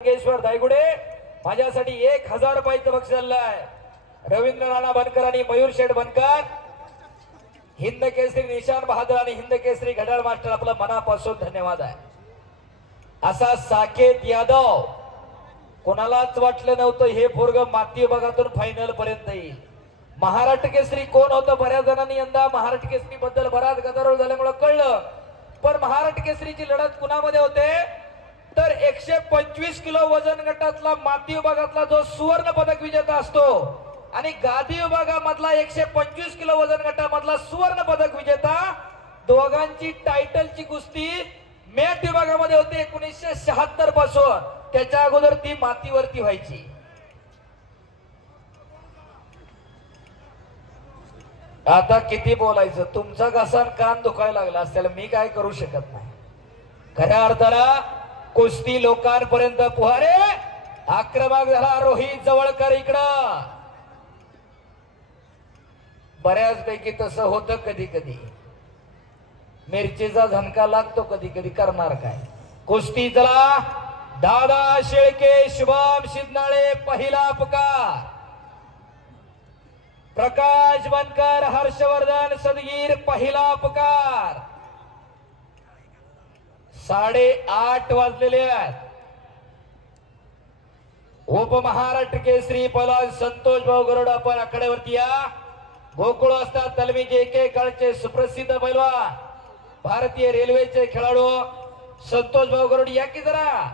नागेश्वर दायगुडे माझ्यासाठी 1000 रुपयाचं बक्षीस आहे। रवींद्र राणा बनकर आणि मयूर शेठ बनकर, हिंद केसरी निशान बहादूर आणि हिंद केसरी घड्याळ मास्टर, आपला मनापासून धन्यवाद आहे। असा साकेत यादव कोणालाच वाटलं नव्हतं हे पोरग माती विभागातून फायनल पर्यंत येईल। महाराष्ट्र केसरी कोण होतं, बऱ्याच जणांनी यंदा महाराष्ट्र केसरी बद्दल बराच गदारोळ झाल्यामुळे कळलं, पण महाराष्ट्र केसरीची लढत कुणामध्ये होते तर 125 किलो वजन गटातला माती विभागातला जो सुवर्ण पदक विजेता असतो आणि गादी विभागामधला 125 किलो वजन गटामधला सुवर्ण पदक विजेता, दोघांची टायटलची कुस्ती मॅट विभागामध्ये होते 1976 पासून। त्याच्या अगोदर ती मातीवरती व्हायची। आता किती बोलायचं, तुमचा घसा कान दुखायला लागला असेल, मी काय करू शकत नाही। खऱ्या अर्थाला कुस्ती लोकांपर्यंत पुहारे आक्रमक झाला रोहित जवळकर इकडं। बऱ्याचपैकी तसं होतं, कधी कधी मिरचीचा झणका लागतो, कधी कधी करणार काय। कुस्ती चला, दादा शेळके शुभम शिंदे पहिला पुकार, प्रकाश बनकर हर्षवर्धन सदगीर पहिला पुकार। 8:30 वाजलेले आहेत। उपमहाराष्ट्र केसरी पहलवान संतोष भाऊ गरुड आपण आकड्यावरती या। गोकुळ असतात तलमी JK काळचे सुप्रसिद्ध पहलवान, भारतीय रेल्वेचे खेळाडू संतोष भाऊ गरुड या की जरा।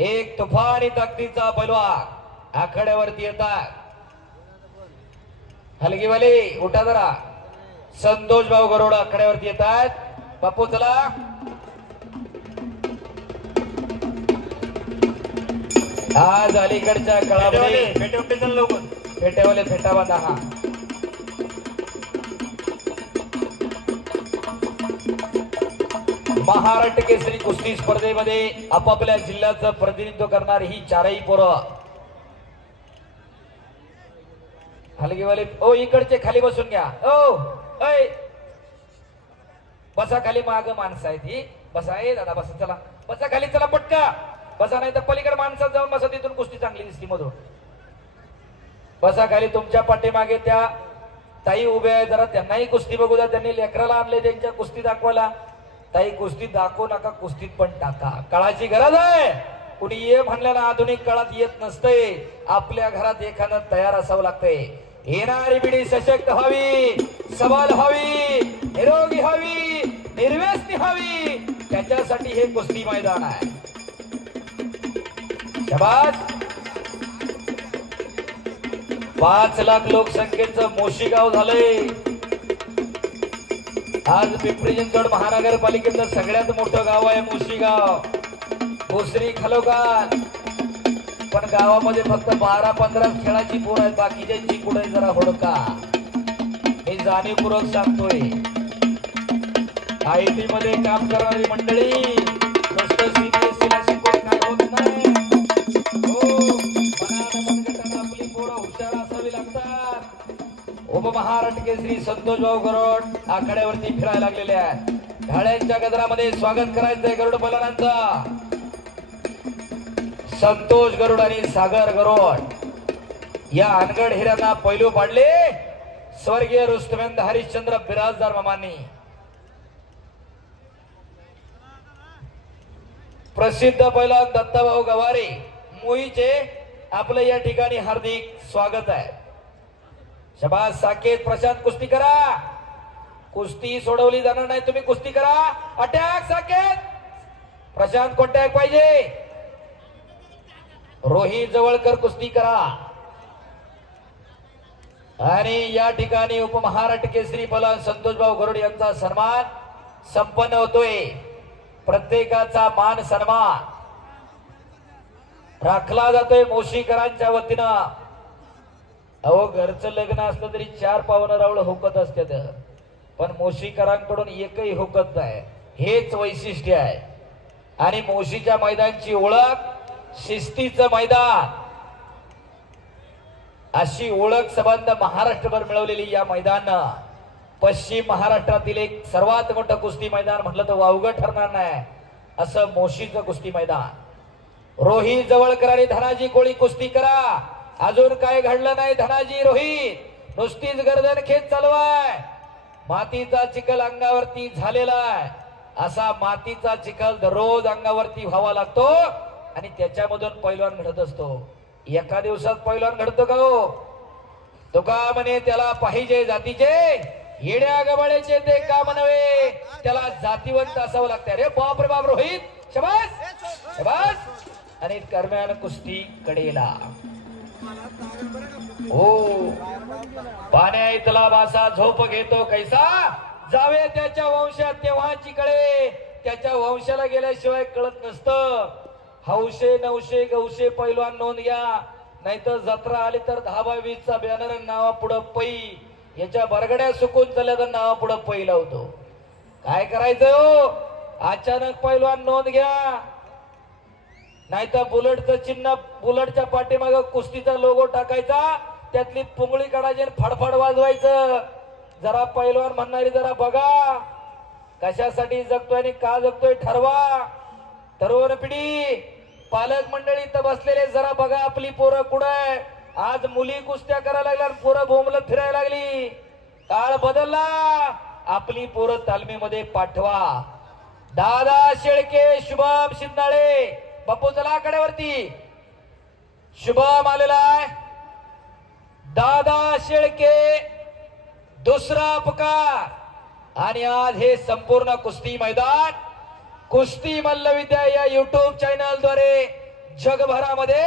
एक तुफानी ताकदीचा पहलवान आखाड्यावरती येतात। हलगीवाले उठा जरा, संतोष भाऊ गरुड आखाड्यावरती येतात। बापू चला, आज अलीकडच्या काळामध्ये फेट्यावाले फेटा बांधा। हा महाराष्ट्र केसरी कुस्ती स्पर्धेमध्ये आपापल्या जिल्ह्याचं प्रतिनिधित्व करणारी ही चारही पोरं। हलगीवाले ओ इकडचे खाली बसून घ्या। ओ ऐ बसा खाली, माग माणसं आहेत ही, बसा। ए दादा बसा, चला बसा खाली, चला पटका बसा, नाही तर पलीकडे माणसात जाऊन बसा, तिथून कुस्ती चांगली दिसती मधून। बसा खाली, तुमच्या पाठीमागे त्या ताई उभ्या आहे, जरा त्यांनाही कुस्ती बघू द्या। त्यांनी लेकराला आणले त्यांच्या कुस्ती दाखवायला। ताई कुस्ती दाखवू नका, कुस्तीत पण टाका, काळाची गरज आहे। कुणी ये म्हणल्यानं आधुनिक काळात येत नसतंय, आपल्या घरात एखादं तयार असावं लागतंय। येणारी पिढी सशक्त व्हावी, सबल व्हावी, निरोगी व्हावी, निर्व्यसनी व्हावी, त्याच्यासाठी हे कुस्ती मैदान आहे। शाबास। 5 लाख लोकसंख्येचं मोशी गाव झालंय। आज पिंपरी चिंचवड महानगरपालिकेचं सगळ्यात मोठं गाव आहे मोशी गाव, भोसरी खालोखाल। पण गावामध्ये फक्त 12-15 खेळाची पोर आहेत, बाकीच्यांची कुठे जरा हुडका। मी जाणीवपूर्वक सांगतोय, IT मध्ये काम करणारी मंडळी नुसतं CBSE ला शिकवून काय होत नाही हो, मनानं आपली पोरं हुशार असावी लागतात। उपमहाराष्ट्र केसरी संतोष भाऊ गरुड आखाड्यावरती फिरायला लागलेले आहेत। ढाळ्यांच्या गजरामध्ये स्वागत करायचंय गरुड पहलवानांचा। संतोष गरुड आणि सागर गरुड या अनगड हिऱ्यांना पैलू पाडले स्वर्गीय रुस्तमेंद हरिश्चंद्र बिराजदार मामांनी। प्रसिद्ध पैलवान दत्ताभाऊ गवारे मुळीचे आपलं या ठिकाणी हार्दिक स्वागत आहे। शाबास साकेत प्रशांत, कुस्ती करा, कुस्ती सोडवली जाणार नाही, तुम्ही कुस्ती करा। अटॅक साकेत, प्रशांत कॉन्टॅक्ट पाहिजे। रोहित जवळकर कुस्ती करा। आणि या ठिकाणी उपमहाराष्ट्र केसरी पहलवान संतोष भाऊ गरुड यांचा सन्मान संपन्न होतोय। प्रत्येकाचा मान सन्मान राखला जातोय मोशीकरांच्या वतीनं। अहो घरचं लग्न असलं तरी 4 पावनं रावळ हुकत असतात, पण मोशीकरांकडून एकही हुकत नाही, हेच वैशिष्ट्य आहे। आणि मोशीच्या मैदानची ओळख शिस्तीचं मैदान, अशी ओळख संबंध महाराष्ट्रभर मिळवलेली या मैदानानं पश्चिम महाराष्ट्रातील एक सर्वात मोठं कुस्ती मैदान म्हटलं तर वावगं ठरणार नाही। असं मोशीचं कुस्ती मैदान। रोहित जवळकर आणि धनाजी कोळी कुस्ती करा। अजून काय घडलं नाही धनाजी रोहित नुसतीच गर्दन खेच चालू आहे। मातीचा चिखल अंगावरती झालेला आहे। असा मातीचा चिखल दररोज अंगावरती व्हावा लागतो आणि त्याच्यामधून पैलवान घडत असतो। एका दिवसात पैलवान घडतो का हो? तुका म्हणे त्याला पाहिजे जातीचे येड्या गबाळ्याचे ते काम नव्हे, त्याला जातीवंत असावं लागतं। अरे बाप रे बाप रोहित शाबास शाबास। आणि दरम्यान कुस्ती कडेला हो पाण्या इथला मासा झोप घेतो कैसा जावे त्याच्या वंशात तेव्हाची कळे, त्याच्या वंशाला गेल्याशिवाय कळत नसतं। हौशे नवशे गौशे पैलवान नोंद घ्या, नाहीतर जत्रा आली तर 10/20 चा बॅनर नावा पुढं पै, याच्या बरगड्या सुकून चालल्या तर नावा पुढं पै लावतो। काय करायचं हो? अचानक पैलवान नोंद घ्या, नाहीतर बुलेटचं चिन्ह बुलेटच्या पाठीमाग कुस्तीचा लोगो टाकायचा, त्यातली पुंगळी काढायची फडफड वाजवायचं। जरा पैलवान म्हणणारी जरा बघा कशासाठी जगतोय आणि का जगतोय ठरवा। तरुण पिढी पालक मंडळी तर बसलेले जरा बघा आपली पोरं कुठे। आज मुली कुस्त्या करायला लागल्या, पोरं बोंबलत फिरायला लागली। काळ बदलला, आपली पोरं तालमीमध्ये पाठवा। दादा शेळके शुभम शिंदाळे बापू चला कड्यावरती शुभम आलेला आहे। दादा शेळके दुसरा पुकार। आणि आज हे संपूर्ण कुस्ती मैदान कुस्ती मल्लविद्या या युट्यूब चॅनल द्वारे जगभरामध्ये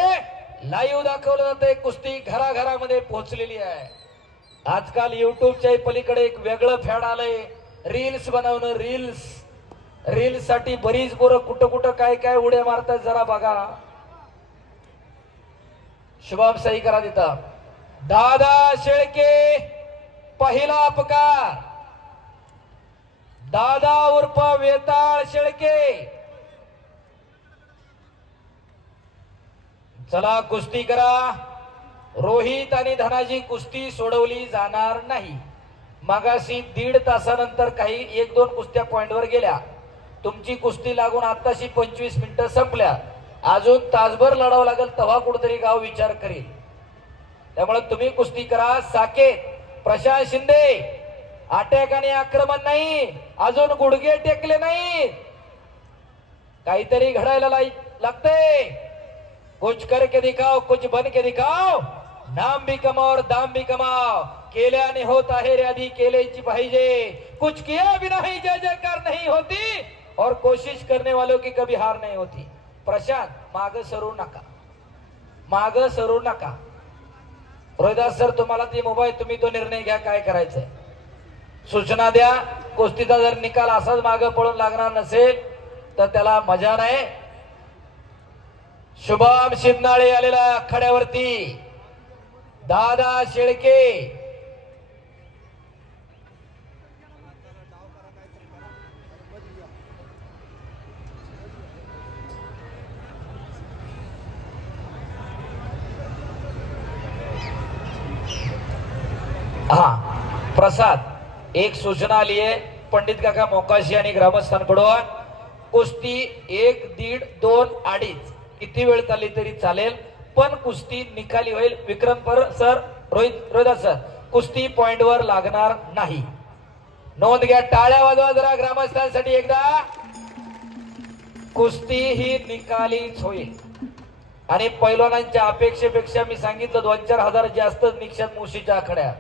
लाईव्ह दाखवलं जाते। कुस्ती घराघरामध्ये पोहोचलेली आहे। आजकाल युट्यूबच्या पलीकडे एक वेगळं फॅड आलंय, रील्स बनवणं। रील्स साठी बरीच पोरं कुठं कुठं काय काय उड्या मारतात जरा बघा। शुभम सही करा तिथं। दादा शेळके पहिला अपकार, दादा उर्फ वेताळ शेळके। चला कुस्ती करा। रोहित आणि धनाजी कुस्ती सोडवली जाणार नाही। मगाशी 1.5 तासानंतर काही 1-2 कुस्त्या पॉइंटवर गेल्या। तुमची कुस्ती लागून आताशी 25 मिनिटं संपल्या। अजून तासभर लढावं लागेल, तेव्हा कुठेतरी गाव विचार करेल। त्यामुळे तुम्ही कुस्ती करा। साकेत प्रशांत शिंदे अटॅक आणि आक्रमण नाही, अजून गुडघे टेकले नाही, काहीतरी घडायला लागते। कुछ करके दिखाओ, कुछ बन के दिखाओ, नाम भी कमाओ और दाम भी कमाओ। केल्याने होत आहे आधी केल्याची पाहिजे। कुछ किया बिना ही जय जयकार नहीं होती और कोशिश करने वालों की कभी हार नहीं होती। प्रशांत माग सरू नका, माग सरू नका। रोहिदास सर तुम्हाला ती मोबाईल, तुम्ही तो निर्णय घ्या काय करायचंय, सूचना द्या। कुस्तीचा जर निकाल असाच मागे पळून लागणार नसेल तर त्याला मजा नाही। शुभम शिंदाळे आलेला आखाड्यावरती, दादा शेळके हा प्रसाद एक सूचना आली आहे पंडित काका मोकाशी आणि ग्रामस्थांकडून। कुस्ती 1, 1.5, 2, 2.5 किती वेळ चालली तरी चालेल, पण कुस्ती निकाली होईल। विक्रम सर रोहिदास सर कुस्ती पॉइंटवर लागणार नाही, नोंद घ्या। टाळ्या वाजवा जरा ग्रामस्थांसाठी एकदा। कुस्ती ही निकालीच होईल आणि पैलवानांच्या अपेक्षेपेक्षा मी सांगितलं 2-4 हजार जास्त निक्षेप मुशीच्या आखाड्यात।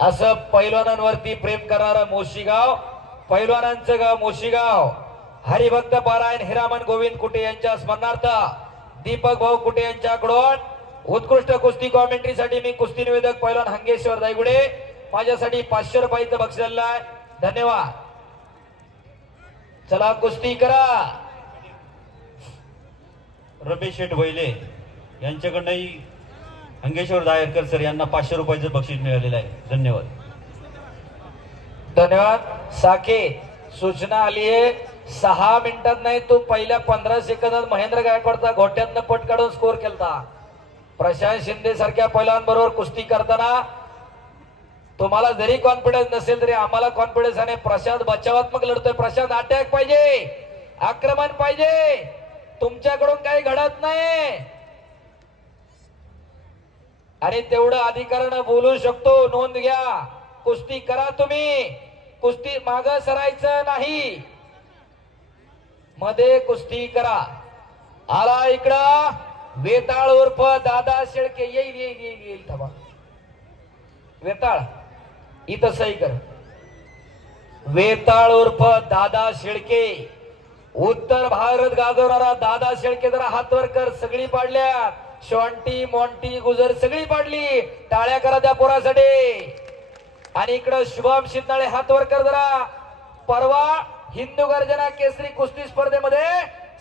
असं पैलवानांवरती प्रेम करणारा मोशीगाव, पैलवानांचं गाव मोशीगाव। हरिभक्त पारायण हिरामन गोविंद कुटे यांच्या स्मरणार्थ दीपक भाऊ कुटे यांच्याकडून उत्कृष्ट कुस्ती कॉमेंट्रीसाठी मी कुस्ती निवेदक पैलवान हंगेश्वर दायगुडे माझ्यासाठी 500 रुपयाचं बक्षीस आहे। धन्यवाद। चला कुस्ती करा। रमेश शेठ वैले यांच्याकडनंही हंगेश्वर दायरकर सर यांना 500 रुपयाचं बक्षीस मिळालेलं आहे। धन्यवाद धन्यवाद। साके सूचना आली आहे 6 मिनिटात नाही तो पहिल्या 15 सेकंदात महेंद्र गायकवाडचा घोट्यातनं पट काढून स्कोर केलता। प्रशांत शिंदे सारख्या पैलवानांबरोबर कुस्ती करताना तुम्हाला जरी कॉन्फिडन्स नसेल तरी आम्हाला कॉन्फिडन्स आहे। प्रशांत बचावात्मक लढतोय, प्रशांत अटॅक पाहिजे। आक्रमण पाहिजे, तुमच्याकडून काही घडत नाही आणि तेवढं अधिकारानं बोलू शकतो. नोंद घ्या. कुस्ती करा तुम्ही, कुस्ती माग सरायचं नाही, मध्ये कुस्ती करा. आला इकडं वेताळ उर्फ दादा शेळके. येईल येईल येईल येईल. थांबा वेताळ इथं सही कर. वेताळ उर्फ दादा शेळके, उत्तर भारत गाजवणारा दादा शेळके. जरा हात वर कर. सगळी पाडल्या, शॉन्टी मॉन्टी गुजर सगळी पाडली. टाळ्या करा त्या पोरासाठी. आणि इकडं शुभम शिंदाळे हात वर कर जरा. परवा हिंदू गर्जना केसरी कुस्ती स्पर्धेमध्ये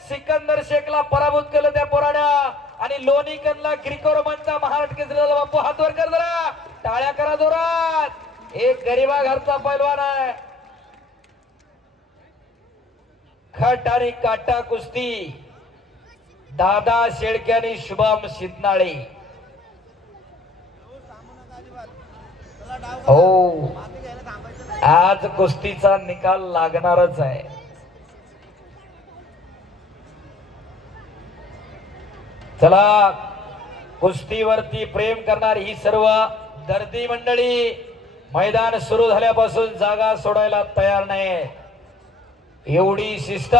सिकंदर शेखला पराभूत केलं त्या पोरानं. आणि लोणीकनला ग्रीको रोमनचा महाराष्ट्र केसरी झाला. बापू हात वर कर जरा. टाळ्या करा जोरात. एक गरीबा घरचा पैलवान आहे. खट आणि काटा कुस्ती दादा शेळके आणि शुभम शिंदाळे. हो आज कुस्तीचा निकाल लागणारच आहे. चला कुस्तीवरती प्रेम करणारी ही सर्व दर्दी मंडळी मैदान सुरू झाल्यापासून जागा सोडायला तयार नाही. एवढी शिस्त,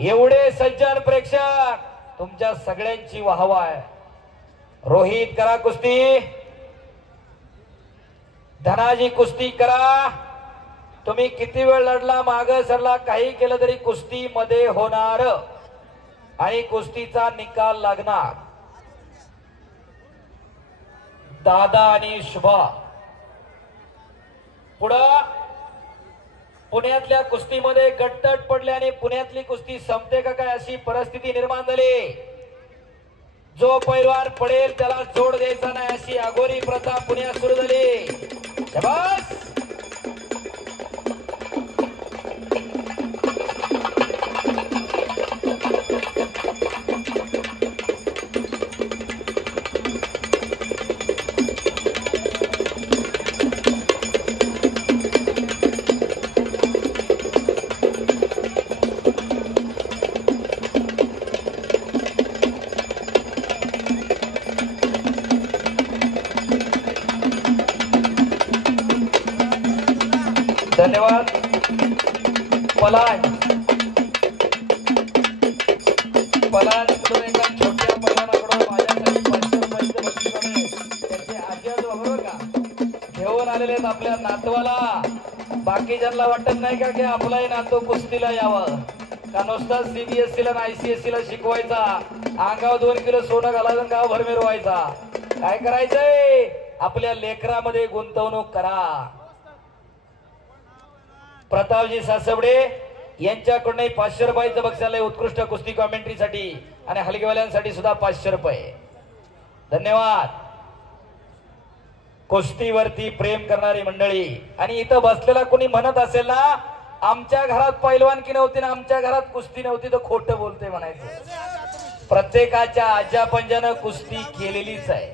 एवढे सज्जन प्रेक्षक, तुमच्या सगळ्यांची वाहवा आहे. रोहित करा कुस्ती. धनाजी कुस्ती करा. तुम्ही किती वेळ लढला, माग सरला, काही केलं तरी कुस्ती मध्ये होणार आणि कुस्तीचा निकाल लागणार. दादा आणि शुभा पुढं पुण्यातल्या कुस्तीमध्ये गटतट पडले आणि पुण्यातली कुस्ती संपते का काय अशी परिस्थिती निर्माण झाली. जो पैलवान पडेल त्याला जोड द्यायचा नाही अशी अघोरी प्रथा पुण्यात सुरू झाली. शाबास. धन्यवाद. पलांड एका छोट्या पैलवानाकडून माझ्यासाठी 500 रुपयाचं बक्षीस आहे. त्याचे आशीर्वाद बरोबर का घेऊन आलेले आहेत आपल्या नातवाला. बाकीच्यांना वाटत नाही का की आपलाही नातू कुस्तीला यावं का नुसता CBSE ला ICSE ला शिकवायचा, अंगावर 2 किलो सोनं घालायचं, गावभर मिरवायचा. काय करायचंय, आपल्या लेकरामध्ये गुंतवणूक करा. प्रतापजी सासवडे यांच्याकडून 500 रुपयाचं बक्षीस आलंय उत्कृष्ट कुस्ती कॉमेंट्रीसाठी आणि हलगीवाल्यांसाठी सुद्धा 500 रुपये. धन्यवाद. कुस्तीवरती प्रेम करणारी मंडळी. आणि इथं बसलेला कोणी म्हणत असेल ना आमच्या घरात पैलवानकी नव्हती ना आमच्या घरात कुस्ती नव्हती, तर खोटं बोलते म्हणायचं. प्रत्येकाच्या आज्या पंजानं कुस्ती केलेलीच आहे.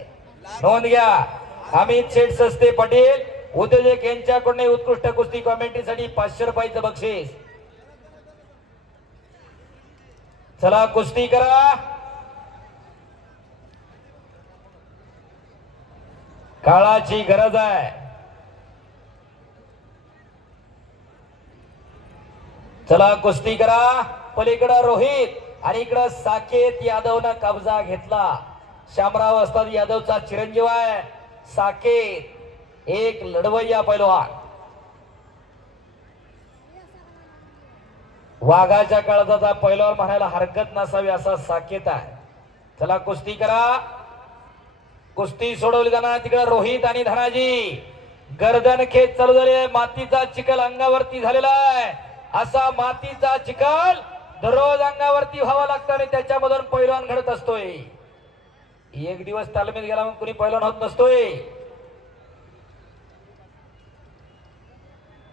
नोंद घ्या. अमित शेठ सस्ते पाटील उद्योजक यांच्याकडून उत्कृष्ट कुस्ती कॉमेंट्रीसाठी 500 रुपयाचं बक्षीस. चला कुस्ती करा. काळाची गरज आहे. चला कुस्ती करा. पलीकडं रोहित आणि इकडं साकेत यादवनं कब्जा घेतला. शामराव असतात यादवचा चिरंजीव आहे साकेत, एक लढवय्या पैलवान. वाघाच्या काळजाचा पैलवान म्हणायला हरकत नसावी असा साकेत आहे. चला कुस्ती करा. कुस्ती सोडवली जाणार. तिकडे रोहित आणि धनाजी गर्दन खेच चालू झाले. मातीचा चिखल अंगावरती झालेला आहे. असा मातीचा चिखल दररोज अंगावरती व्हावा लागतो आणि त्याच्यामधून पैलवान घडत असतोय. एक दिवस तालमीत गेला मग कुणी पैलवान होत नसतोय.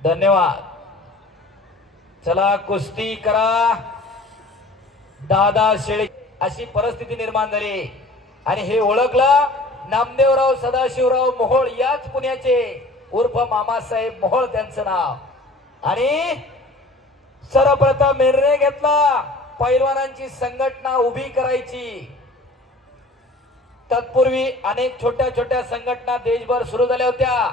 धन्यवाद. चला कुस्ती करा. दादा शेळके अशी परिस्थिती निर्माण झाली आणि हे ओळखलं नामदेवराव सदाशिवराव मोहोळ, याच पुण्याचे उर्फ मामासाहेब मोहोळ त्यांचं नाव. आणि सर्वप्रथम निर्णय घेतला पैलवानांची संघटना उभी करायची. तत्पूर्वी अनेक छोट्या छोट्या संघटना देशभर सुरू झाल्या होत्या.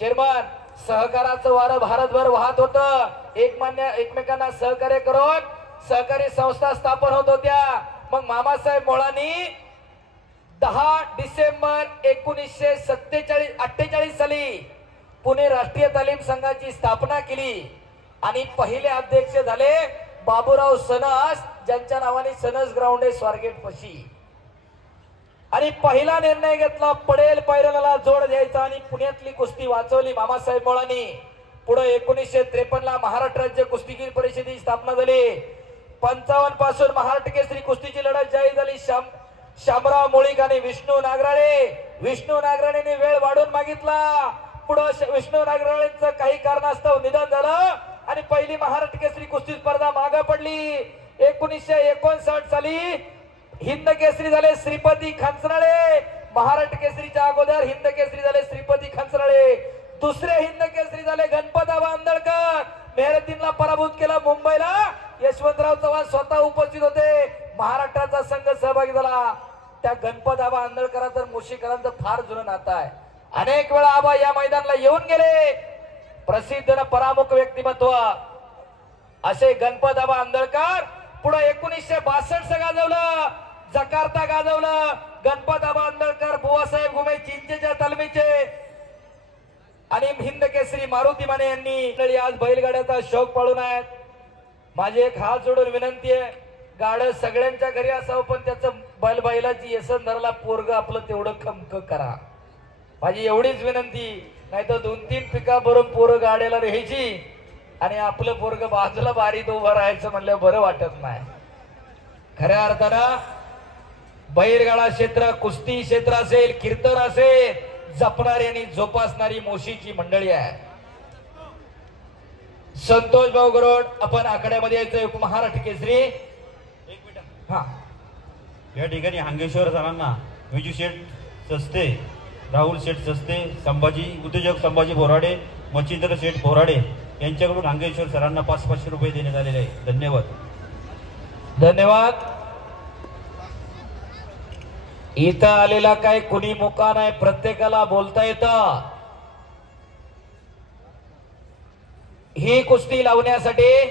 चेअरमन, सहकाराचं वारं भारतभर वाहत होतं. एकमेकांना सहकार्य करून सहकारी संस्था स्थापन होत होत्या. मग मामासाहेब मोळांनी 10 डिसेंबर 1948 साली पुणे राष्ट्रीय तालीम संघाची स्थापना केली आणि पहिले अध्यक्ष झाले बाबूराव सनस, ज्यांच्या नावाने सनस ग्राउंड आहे स्वारगेट पशी. आणि पहिला निर्णय घेतला पडेल पैलवानाला जोड द्यायचा आणि पुण्यातली कुस्ती वाचवली मामासाहेब मोळांनी. पुढे 1953 ला महाराष्ट्र राज्य कुस्तीगीर परिषदेची स्थापना झाली. 55 पासून महाराष्ट्र केसरी कुस्तीची लढत जाहीर झाली. शामराव मोळीक आणि विष्णू नागराळेने वेळ वाढवून मागितला. पुढे विष्णू नागराळेंचं काही कारणास्तव निधन झालं आणि पहिली महाराष्ट्र केसरी कुस्ती स्पर्धा मागे पडली. 1959 साली हिंद केसरी झाले श्रीपती खंचनाळे. महाराष्ट्र केसरीच्या अगोदर हिंद केसरी झाले श्रीपती खंचनाळे. दुसरे हिंद केसरी झाले गणपतआबा आंदळकर. मेहरतींना पराभूत केला मुंबईला. यशवंतराव चव्हाण स्वतः उपस्थित होते. महाराष्ट्राचा संघ सहभागी झाला. त्या गणपतआबा आंदळकरांचं मुशीकरांचं फार जुनं नातं आहे. अनेक वेळा आबा या मैदानाला येऊन गेले. प्रसिद्ध न परामुख व्यक्तिमत्व असे गणपतआबा आंदळकर. पुढे 1962 गाजवलं, जकार्ता गाजवलं. गणपतआबा आंदळकर बुवासाहेब घुमे चिंचेच्या तालमीचे आणि हिंद केसरी मारुती माने यांनी आज बैलगाड्याचा शौक पाळून आहेत. माझी एक हात जोडून विनंती आहे, गाडं सगळ्यांच्या घरी असावं पण त्याचं बैलाची येसंदरला पोरग आपलं तेवढं खमक करा. माझी एवढीच विनंती. नाही तर 2-3 पिका भरून पोरं गाड्याला राहायची आणि आपलं पोरग बाजूला बारीत उभं राहायचं म्हणलं बरं वाटत नाही. खऱ्या अर्थानं बैलगाडा क्षेत्र, कुस्ती क्षेत्र असेल, कीर्तन असेल, जपणारी आणि जोपासणारी मोशीची मंडळी आहे. संतोष भाऊ गरोड आपण आकड्यामध्ये यायचं. उपमहाराष्ट्र केसरी. एक मिनिट. हा, या ठिकाणी हांगेश्वर सरांना विजू शेठ सस्ते, राहुल शेठ सस्ते, उद्योजक संभाजी बोराडे, मच्छिंद्र शेठ बोराडे यांच्याकडून हांगेश्वर सरांना 500 रुपये देण्यात आलेले आहे. धन्यवाद. धन्यवाद. इथं आलेला काय कुणी मुका नाही, प्रत्येकाला बोलता येतं. ही कुस्ती लावण्यासाठी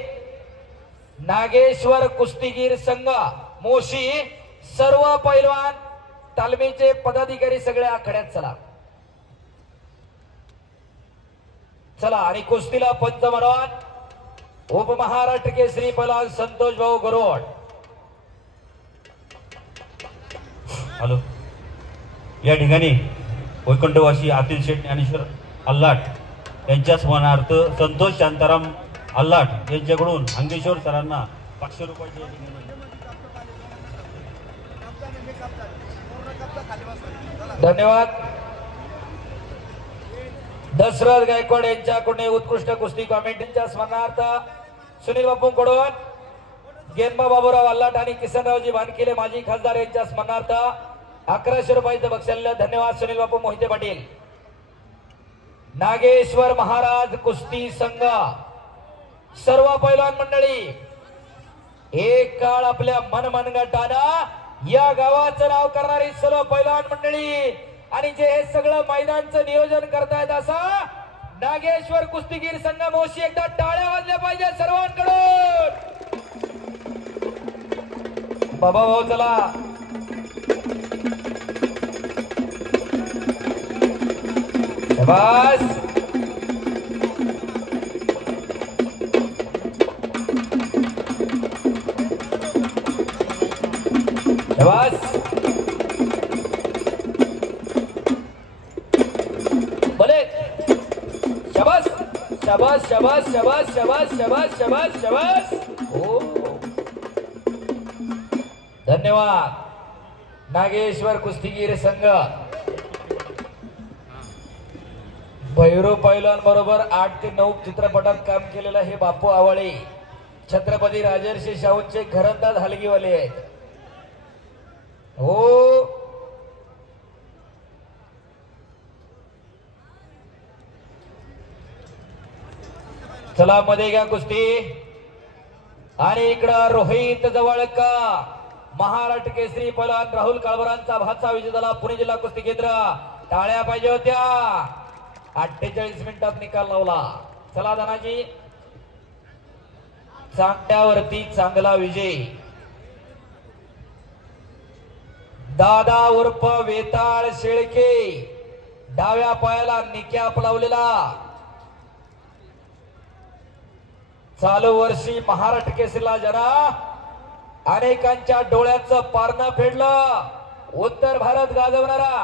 नागेश्वर कुस्तीगीर संघ मोशी सर्व पैलवान तालमीचे पदाधिकारी सगळे आखाड्यात चला. आणि कुस्तीला पंच म्हणून उपमहाराष्ट्र केसरी पैलवान संतोष भाऊ गरोड. हॅलो. या ठिकाणी वैकुंठवासी आतिल शेठ ज्ञानेश्वर अल्लाट यांच्या स्मरणार्थ संतोष शांताराम अल्लाट यांच्याकडून हांगेश्वर सरांना 500 रुपये. धन्यवाद. दशरथ गायकवाड यांच्याकडून उत्कृष्ट कुस्ती कॉमेंट्रीच्या स्मरणार्थ सुनील बापूंकडून गेनबा बाबूराव अल्लाट आणि किसनरावजी भानकिले माजी खासदार यांच्या स्मरणार्थ 1100 रुपयाचं बक्षीस. धन्यवाद सुनील बापू मोहिते पाटील. नागेश्वर महाराज कुस्ती संघ सर्व पैलवान मंडळी एक काळ आपल्या मनमनगटानं या गावाचं नाव करणारी सर्व पैलवान मंडळी आणि जे हे सगळं मैदानचं नियोजन करतायत असा नागेश्वर कुस्तीगीर संघ मोशी. एकदा टाळ्या वाजल्या पाहिजे सर्वांकडून. बाबा भाऊ चला. शाबास. शाबास. बोले शाबास शाबास शाबास शाबास शाबास शाबास शाबास शाबास. हो, धन्यवाद. नागेश्वर कुस्तीगीर संघ भैरव पैलवान बरोबर 8 ते 9 चित्रपटात काम केलेलं हे बापू आवळे छत्रपती राजर्षी शाहूचे घरंदाज हलगीवाले आहेत. हो, चला मध्ये घ्या कुस्ती. आणि इकडं रोहित जवळका महाराष्ट्र केसरी पलान राहुल काळभरांचा भाचा विजय झाला. पुणे जिल्हा कुस्ती केंद्र. टाळ्या पाहिजे होत्या. 48 मिनिटात निकाल लावला. चला धनाजी, चांगल्यावरती चांगला विजय. दादा उर्फ वेताळ शेळके डाव्या पायाला निकॅप लावलेला. चालू वर्षी महाराष्ट्र केसरीला जरा अनेकांच्या डोळ्याचं पारणं फेडलं. उत्तर भारत गाजवणारा